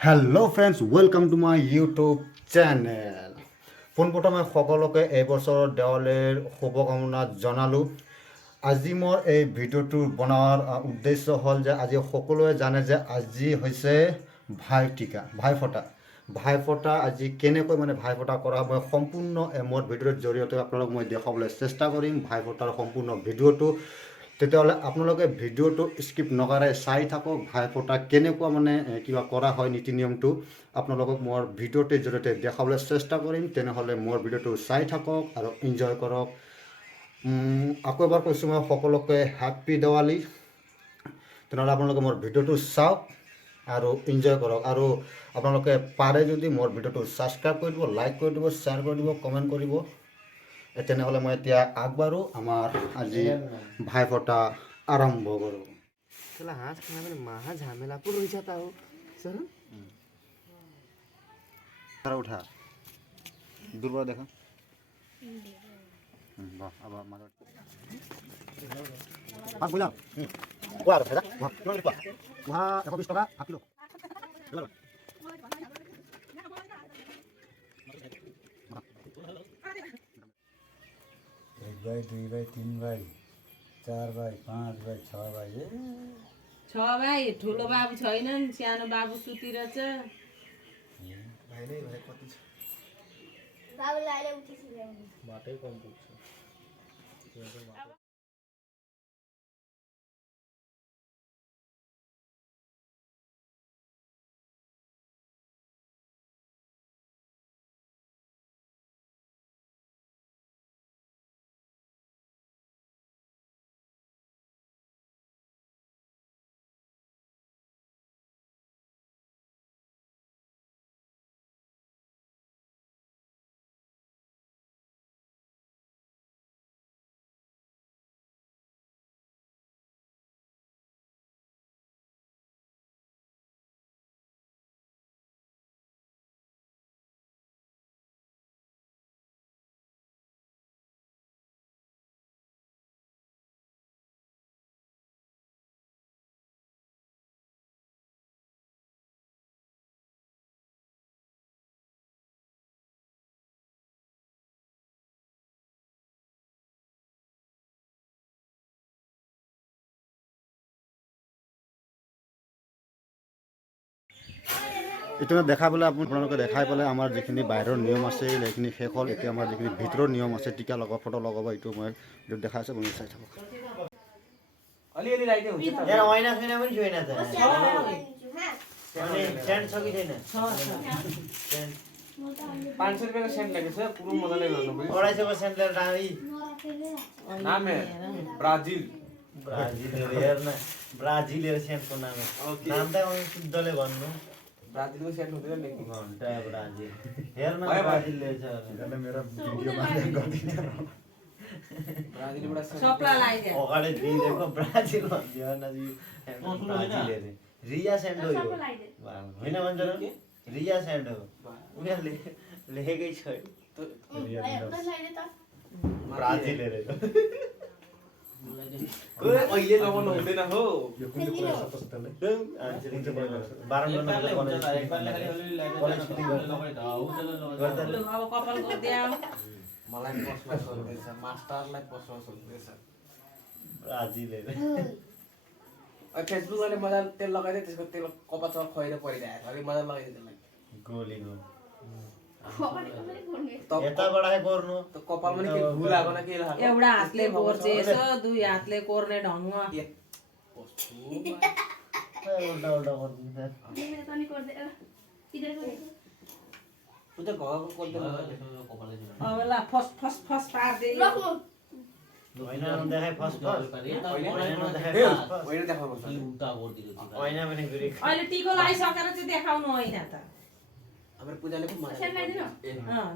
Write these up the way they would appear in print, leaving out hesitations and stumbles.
Hello friends, welcome to my YouTube channel. পোনপ্ৰথমে সকলোকে এই বছৰৰ দেৱালীৰ শুভকামনা জনালোঁ। আজি মোৰ এই ভিডিঅ'টো বনোৱাৰ উদ্দেশ্য হ'ল যে আজি সকলোৱে জানে যে আজি হৈছে ভাইফোঁটা আজি কেনেকৈ ভাইফোঁটা কৰা মই সম্পূৰ্ণ মোৰ ভিডিঅ'ৰ জৰিয়তে আপোনালোক মই দেখাবলৈ চেষ্টা কৰিম ভাইফোঁটাৰ সম্পূৰ্ণ ভিডিঅ'টো। তেতিয়াহ'লে আপোনালোকে ভিডিঅ'টো স্কিপ নকৰাই চাই থাকক ভাইফোঁটা কেনেকুৱা কিবা কৰা হয় নীতি নিয়মটো আপোনালোকক মোৰ ভিডিঅ'টোৰ জৰিয়তে দেখাবলৈ চেষ্টা কৰিম। তেনেহ'লে মোৰ ভিডিঅ'টো চাই থাকক আৰু এনজয় কৰক। আকৌ এবাৰ কৈছোঁ মই সকলোকে হেপ্পী দেৱালী। তেনেহ'লে আপোনালোকে মোৰ ভিডিঅ'টো চাওক আৰু এনজয় কৰক আৰু আপোনালোকে পাৰে যদি মোৰ ভিডিঅ'টো ছাবস্ক্ৰাইব কৰি দিব, লাইক কৰি দিব, শ্বেয়াৰ কৰি দিব, কমেণ্ট কৰিব। তেনেহ'লে মই এতিয়া আগবাঢ়ো আমাৰ আজি ভাইফোঁটা আৰম্ভ কৰোঁ। हाथ खाना में महा झमेला पर रही जाता हो सर उठा दुर्बल देखा अब मदद पाँच बुझा वहाँ रखा वहाँ 120 टका हाफ किलो एक भाई, 2 भाई, 3 भाई, 4 भाई, 5 भाई, 6 भाई। 6 भाइ ठुलो बाबु छैनन्, सानो बाबु सुतिरहेछ। এতিয়া দেখাই পেলাই আপোনালোকে দেখাই পেলাই আমাৰ যিখিনি বাহিৰৰ নিয়ম আছে সেইখিনি শেষ হ'ল। এতিয়া আমাৰ যিখিনি ভিতৰৰ নিয়ম আছে টিকা লগাব, ফটো লগাব, এইটো মই দেখাই আছোঁ, আপুনি চাই থাকক। अलिअलि राइटै हुन्छ त यार हैन छैन पनि छैन त अनि सेन्ट छ कि छैन 500 रुपैयाँको सेन्ट लागेछ पुरो मजाले गर्नु भयो 250 को सेन्ट लिएर डाँडी नाम है ब्राजिल हेर्न ब्राजिलियर सेन्टको नाम नाम त शुद्धले भन्नु ब्राजिलको सेन्ट हुँदैन लेख्नु घन्टा ब्राजिल हेर्न ब्राजिल ल्याएछ मेरा वीडियो बनाने गर्दिन ब्राजिलबाट सप्ला लाइदे अगाडि दिएको ब्राजिल भन्दियो न जी ब्राजिल रिया सेन्ट हो होइन भन्छ रिया सेन्ट हो उनीहरूले लेखेकै छ ब्राजिल हेरे अहिले लगाउनु हुँदैन हो यो कुन चाहिँ कुरा 77 अब कपाल गरिदिया मलाई पस्मा सोध्दैछ मास्टरलाई पस्मा सोध्दैछ ब्राजिल हेरे फेसबुकले मजा तेल लगाइदिए त्यसको तेल कपाल खुवाइर परिरहेको अलि मजा लगाइदिए त्यसलाई गोलीको यताबाट गर्नु त कपालमा नि के भू लाग्यो न के लाग्यो एउटा हातले कोर्चे यसो दुई हातले कोर्ने ढङ्ग उल्टा उल्टा उता घरको कोल्दै अब ला फस पार्दै होइन देखाइ फर्स्ट होइन देखाउनु उल्टा गर्दियो होइन भने फेरि अहिले टिको लगाइसकेर चाहिँ देखाउनु होइन त हाम्रो पूजाले पनि मजा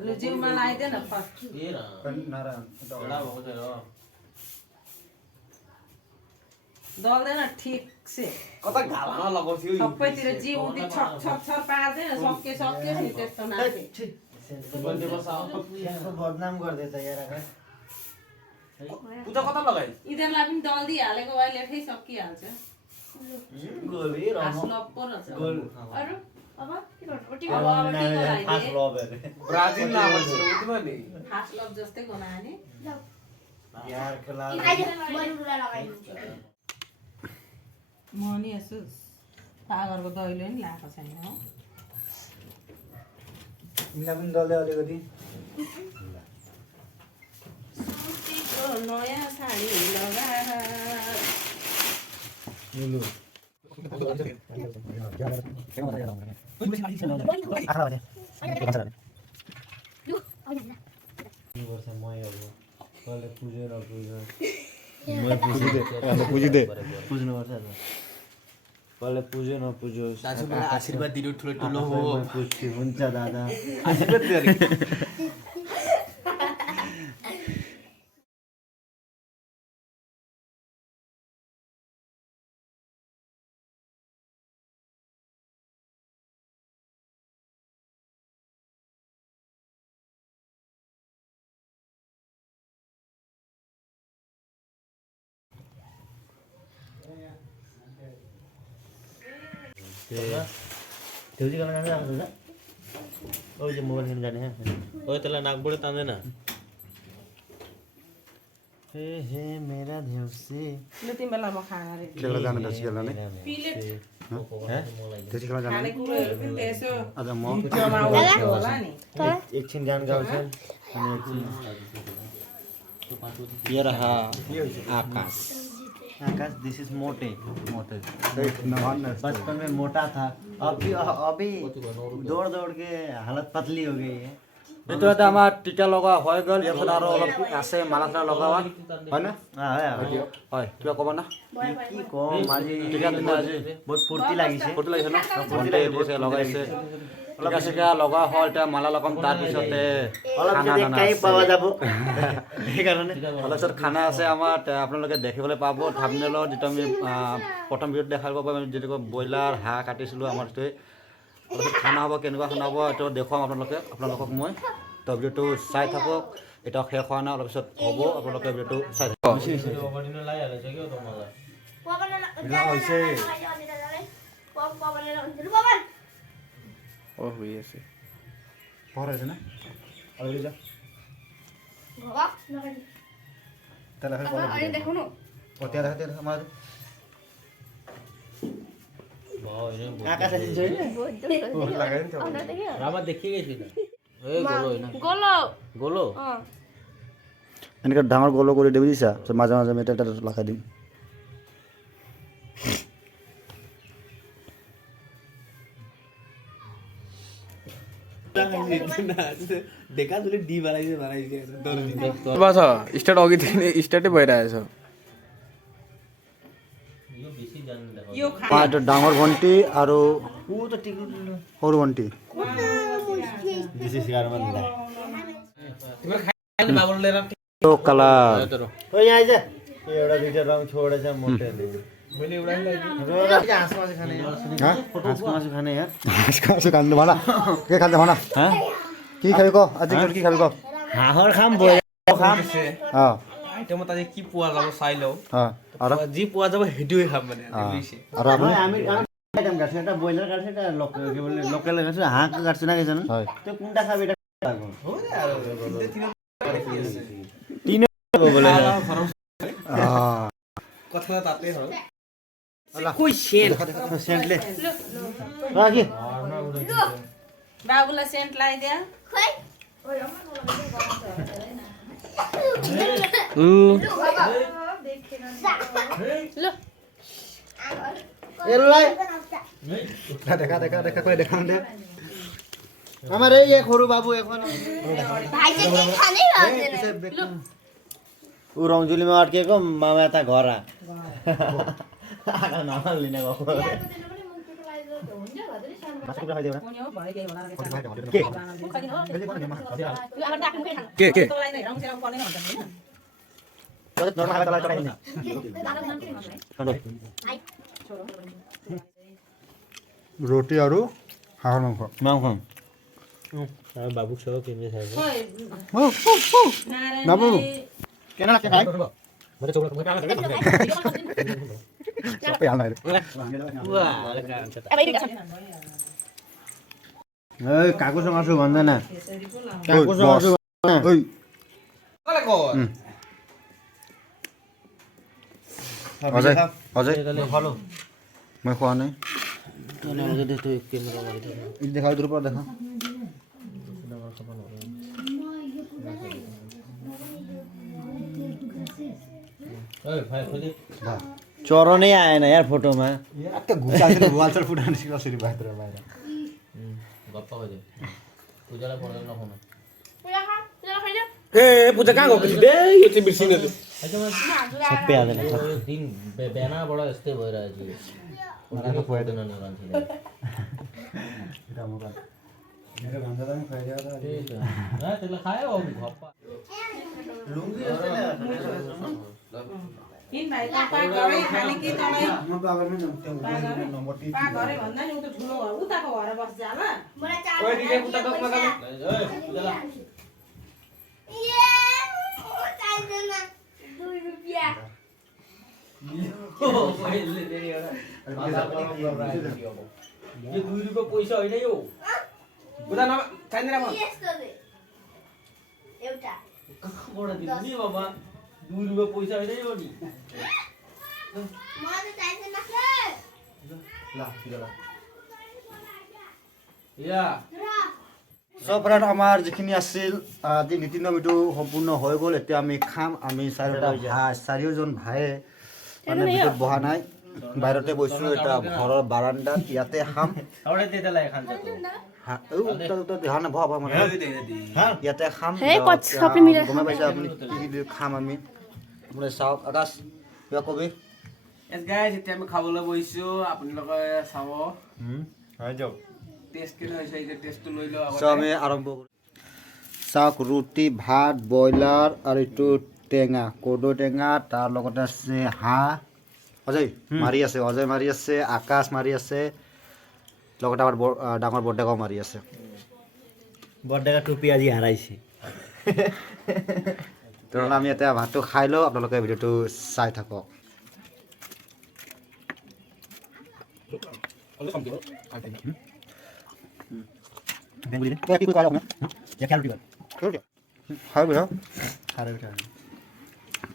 लु जिउमा लगाइदेन फर्स्ट दल्दैन ठिक से कता घालामा लगाउँथ्यो सबैतिर जिउ उति छर पार्दैन सके नि त्यस्तो नाथे बदनाम गर्दैछ यार उता कता लगाइ यिनीहरूलाई पनि दल्दिहालेको भए लेखै सकिहाल्छ गोली घाँस लप्पर छ गोल अरु ফার্স্ট লভ है ব্রাজিল না আমার ছিল বুঝতে পারলি हाथ लग जस्ते कोना नि यार खेला मनी यसुस पागरको दैलो नि लाएको छैन हो यिनलाई पनि दल्दै अलिकति सुतीको नयाँ साडी लगाएर लु वर्ष मय अब कसले पुज्यो नपुज्यो बुझिदे पुज्नु पर्छ कसले पुज्यो नपुज्यो दाजु मलाई आशीर्वाद दिनु ठुलो ठुलो हो पुज्छु हुन्छ दादा आशीर्वाद दिनु त्यो चाहिँ गर्न जान्छ आउँछ ओ चाहिँ मोबाइल खेल्न जाने ओ त्यसलाई नाकबाट तान्दैन हे मेरा देउसी लु तिमीलाई म खाना रे खेल्न जानु दस खेल्न नै प्लेट त्यति खेल्न जानु खाने कुरोहरू पनि त्यसो आज म भिडियोमा आउँछ होला नि एकछिन गान गाउँछन् अनि एकछिन ये रहा आकाश आकाश दिस इज मोटे मोटे बचपन में मोटा था अभी दौड़ दौड़ के हालत पतली हो गई है এইটো এটা আমাৰ টিকা লগা হৈ গ'ল ইয়াত আৰু অলপ আছে মালা চালা লগাৱা হয় না হয় কিবা ক'ব না কি কম আজি টিকা দিনা আজি বহুত ফূৰ্তি লাগিছে ফটো লাগিছে না ফটো দিছে লগাইছে টিকা চিকা লগা হ'ল এতিয়া মালা লগাম তাৰপিছতে অলপ খানা যদি দানা কাই আছে। পাৱা যাব সেইকাৰণে অলপছত খানা আছে আমাৰ আপোনালোকে দেখিবলৈ পাব থাম্বনেলত যিটো আমি প্ৰথম ভিডিঅ'ত দেখাব পাব যিটো ব্ৰইলাৰ হাঁহ কাটিছিলোঁ আমাৰ সেইটোৱে অলপত খানা হ'ব কেনেকুৱা খানা হ'ব এইটো দেখুৱাম আপোনালোকক মই তো ভিডিঅ'টো চাই থাকক এটা শেষ হোৱা নাই অলপ পিছত হ'ব আপোনালোকে ভিডিঅ'টো চাই থাকক ও হৈ আছে পঢ়াইছে না অলৰেডি যা তেল দেখোন এতিয়া দেখা আমাৰ आकाश আজি জয় ৰামা দেখি গেছি না এই গলো না গলো গলো এনেকৈ ডাঙৰ গলো কৰি দিবি দিছা মাজে মাজে আমি এটা লগাই দিম দেখা তুলি ডি বানাইছে বাস স্টার্ট অগি থেকে স্টার্টে বইরা আছো यो এইটো ডাঙৰ ভণ্টি আৰু ऊ त टिकु সৰু ভণ্টি विशेष गारमा दिला তুমি খাই বাবুল লেরা यो कालार ओ यहाँ आइज एउटा दुईटा रङ छोडेछ मोटेले मैले एउटा रोरा के हाँस मासु खाने হা हाँसको मासु खाने यार আজকে খান্দে ভানা কে খান্দে ভানা हाँ কি খাবি ক আজি কি খাবি ক हाहर खाम बोय खाम হা আইটেমত আজি কি পোৱা যাব চাই লও হা আৰু যি পোৱা যাব হেডিয়ে খাম মানে বুঝিছে আৰু আপুনি हामी आइटम काट्छु एउटा ब्रोइलर काट्छु एउटा लोकल के बोले लोकल काट्छु हाँको काट्छु ना केजन হয় त्यो कुन्टा खाबे एउटा हो यार तीन बोले কথা তাতে হয় कोही सेल सेन्टले राखी बाबुलाई सेन्ट लगाइदिया यसलाई দেখা দেখা দেখা কই দেখান দে আমার এই এক হরু বাবু এখন ऊ रङजुलीमा अड्केको मामा यता घर आ नलिने गएको के के रोटी আৰু হাঁহৰ মাংস माংস বাবুক সব কিনে খাই নাবু केना के खाइ सबै हाल्नु अहिले এই কাগজ মাছো বান্ধা না খেসারিকো লাও কাগজ মাছো ওই কলে কর অজয় অজয় ভালো মই খোৱা নাই তাহলে আমাকে দে তুই ক্যামেৰা মাৰি দে ই দেখা দূৰ পৰা দেখা चरण ही आएन यार फोटो में একটা ঘুষা আছে ওয়ালচার ফুটা নিছিল সিরি বাইরে বাইরে गप्पा हो जाए पूजाला पड़ल न होना এ পূজা কাঁ গছিস দে এতে বেশি না सब पे आ देना दिन बेना बड़ा इसते भइ रहा जी मला तो पोहे देना नहीं रांची এটা মোরা मेरे बांधा था मैं खाई जा रहा हां तेला खाए हो गप्पा लुंगी किन भाइ पा गरे खाने कि तँलाई मैं बाबर में जमते हूँ नंबर 3 पा गरे भन्दा नि उ त ठुलो हो उताको घर बस जाला ওই দিকে পুতা দক মাগালে ओए पूजाला ये 2 रुपैयाँ पैसा होइन यो পুতা না খাই না कहाँबाट दिनु नि बाबा 2 रुपैयाँ पैसा होइन यो नि या সবরান আমাৰ যিখিনি আছিল আজি নীতি নিয়ম এইটো সম্পূৰ্ণ হৈ গ'ল এতিয়া আমি খাম আমি চাৰিওজন ভাইয়ে মানে ভিতৰত বহা নাই বাহিৰতে বৈছো এটা ঘৰৰ বাৰাণ্ডাত ইয়াতে খাম आवडे ते त्याला खान्छ ইয়াতে খাম গমে পাইছে আপুনি কি কি খাম আমি আপুনি চাওক আকাশ কিবা কবি এস গাইজ এতিয়া আমি খাবলৈ বহিছো আপোনালোকে চাব হৈ যাওক টেষ্ট কেনে হৈছে এই টেষ্টটো লৈ লও চ আমি আৰম্ভ কৰোঁ চাওক ৰুটি ভাত ব্ৰইলাৰ আৰু এইটো টেঙা কৰ্দৈ টেঙা তাৰ লগতে আছে হাঁহ অজয় মাৰি আছে আকাশ মাৰি আছে লগতে আমাৰ ডাঙৰ বৰডেকাও মাৰি আছে बर्थडे का टोपी আজি হারাইছে তেনেহ'লে আমি এতিয়া ভাতটো খাই লওঁ আপোনালোকে ভিডিঅ'টো চাই থাকক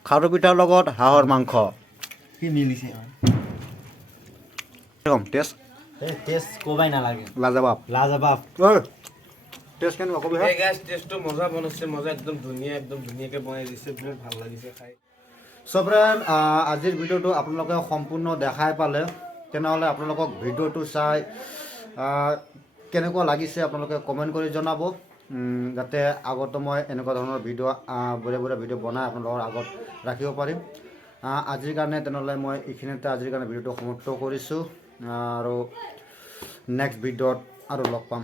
খাৰু পিঠাৰ লগত হাঁহৰ মাংস কি মিলিছে টেষ্ট টেষ্ট কোবাই না লাগে লাজবাব লাজবাব টেষ্ট কেনেকুৱা কবি এই গাইজ টেষ্টটো মজা বনাইছে মজা একদম ধুনীয়াকৈ বনাই দিছে বহুত ভাল লাগিছে খাই চবৰেন আজিৰ ভিডিঅ'টো আপোনালোকে সম্পূৰ্ণ দেখাই পালে তেনেহ'লে আপোনালোকক ভিডিঅ'টো চাই কেনেকুৱা লাগিছে আপোনালোকে কমেণ্ট কৰি জনাব যাতে আগতো মই এনেকুৱা ধৰণৰ ভিডিঅ' বঢ়িয়া ভিডিঅ' বনাই আপোনালোকৰ আগত ৰাখিব পাৰিম আজিৰ কাৰণে তেনেহ'লে মই এইখিনিতে আজিৰ কাৰণে ভিডিঅ'টো সমাপ্ত কৰিছোঁ আৰু নেক্সট ভিডিঅ'ত আৰু লগ পাম